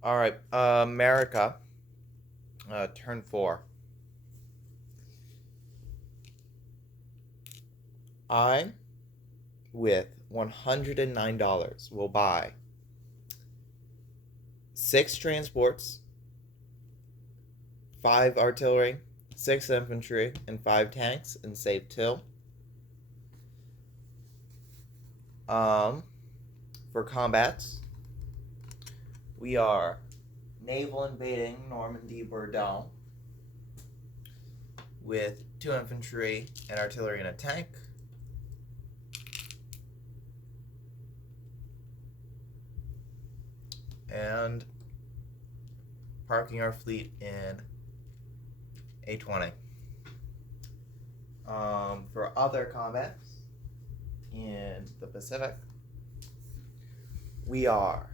All right, America, turn four. I, with $109, will buy six transports, five artillery, six infantry, and five tanks, and save two. Um, for combats, we are naval invading Normandy Bordeaux with two infantry, an artillery, and a tank. And parking our fleet in A20. For other combats in the Pacific, we are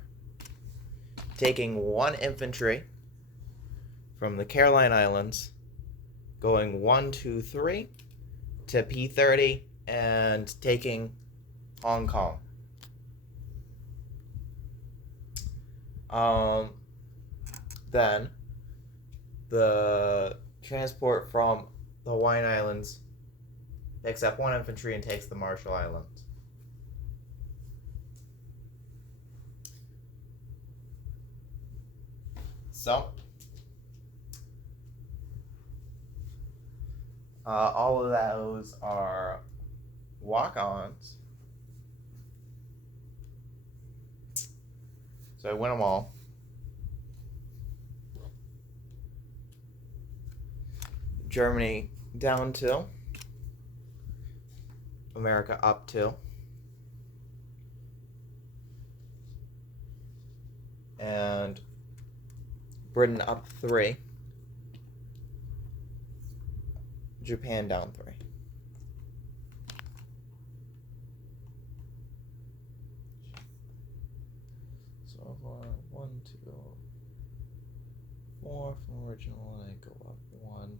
taking one infantry from the Caroline Islands, going 1, 2, 3 to P30 and taking Hong Kong. Then the transport from the Hawaiian Islands picks up one infantry and takes the Marshall Islands. So, all of those are walk-ons. So I win them all. Germany down 2. America up 2. And Britain up 3. Japan down 3. So 1, 2, 4 from original, and I go up 1.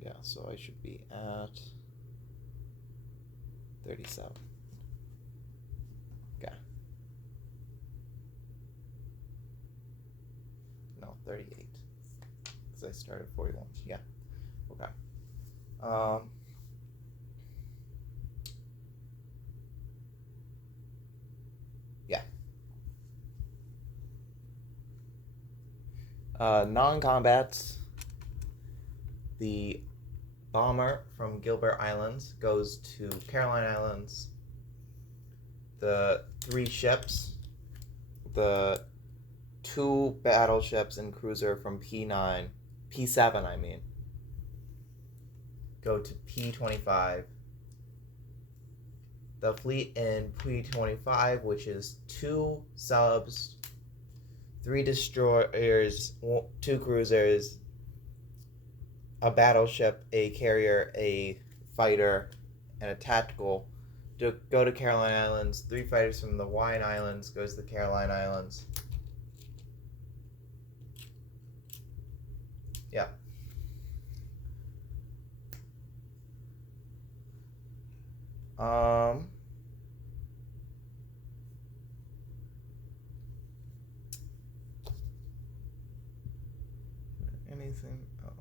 Yeah, so I should be at 37. Okay. No, 38. Because I started 41. Yeah. Okay. Yeah. Non-combats. The bomber from Gilbert Islands goes to Caroline Islands. The 3 ships, the 2 battleships and cruiser from P7, I mean, go to P25. The fleet in P25, which is 2 subs, 3 destroyers, 2 cruisers, a battleship, a carrier, a fighter, and a tactical, to go to Caroline Islands. 3 fighters from the Hawaiian Islands goes to the Caroline Islands. Yeah. Anything else?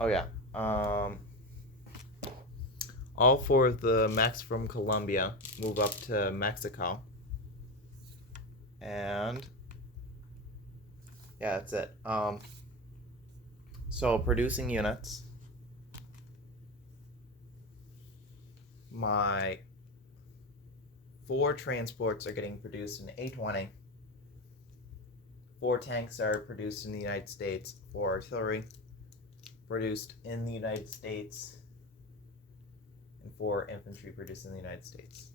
Oh yeah. All 4 of the mechs from Colombia move up to Mexico. And yeah, that's it. So producing units. My 4 transports are getting produced in A20. 4 tanks are produced in the United States. 4 artillery produced in the United States. And 4 infantry produced in the United States.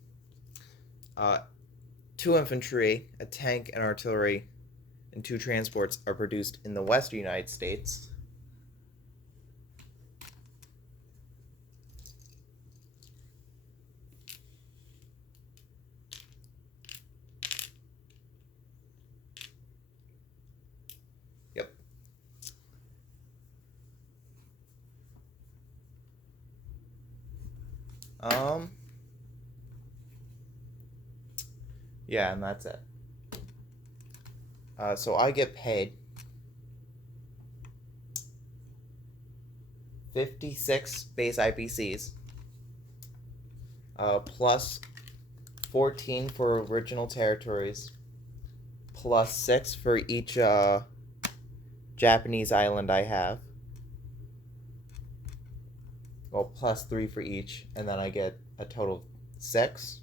2 infantry, a tank, and artillery, and 2 transports are produced in the Western United States. Yep. Yeah, and that's it. So I get paid 56 base IPCs, plus 14 for original territories, plus 6 for each Japanese island I have. Well, plus 3 for each, and then I get a total of 6.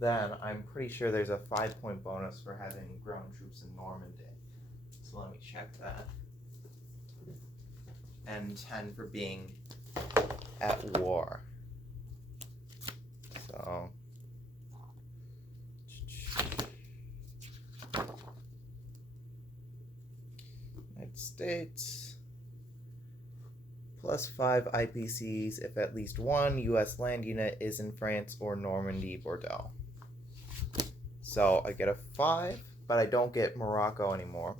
Then I'm pretty sure there's a 5-point bonus for having ground troops in Normandy. So let me check that. And 10 for being at war. So United States plus 5 IPCs if at least one US land unit is in France or Normandy, Bordeaux. So I get a 5, but I don't get Morocco anymore.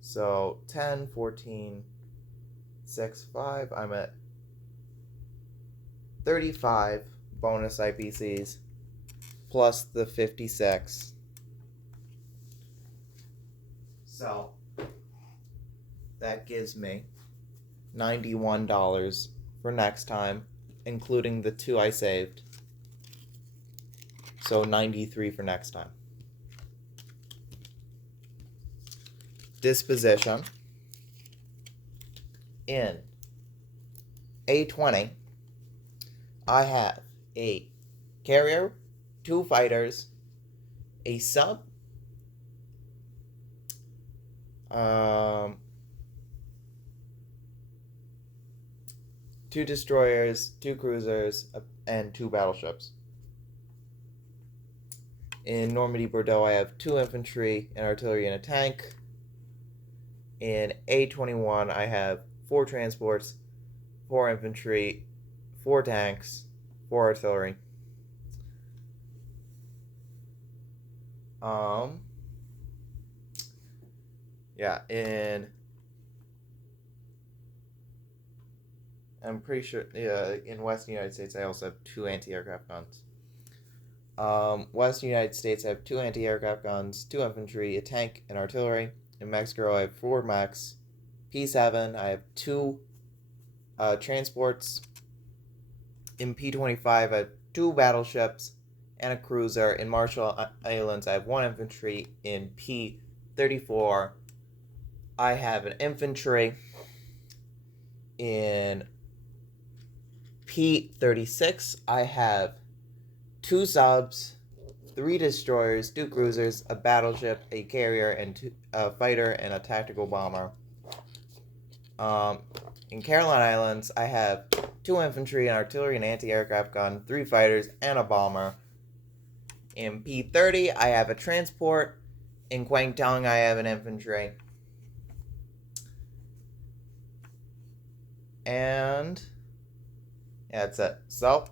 So 10, 14, 6, 5. I'm at 35 bonus IPCs plus the 56. So that gives me $91 for next time, including the 2 I saved. So 93 for next time. Disposition. In A20, I have a carrier, 2 fighters, a sub, 2 destroyers, 2 cruisers, and 2 battleships. In Normandy, Bordeaux, I have 2 infantry, an artillery, and a tank. In A21, I have 4 transports, 4 infantry, 4 tanks, 4 artillery. Yeah, I'm pretty sure in Western United States I also have 2 anti-aircraft guns. Western United States I have 2 anti-aircraft guns, 2 infantry, a tank, and artillery. In Mexico I have 4 mechs. P7 I have 2 transports. In P25 I have 2 battleships and a cruiser. In Marshall Islands I have 1 infantry. In P34 I have an infantry. In P36 I have 2 subs, 3 destroyers, 2 cruisers, a battleship, a carrier, and a fighter and a tactical bomber. In Caroline Islands, I have 2 infantry, an artillery, an anti-aircraft gun, 3 fighters, and a bomber. In P30, I have a transport. In Kwangtung, I have an infantry. And yeah, that's it. So,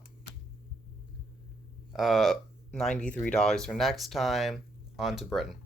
$93 for next time. On to Britain.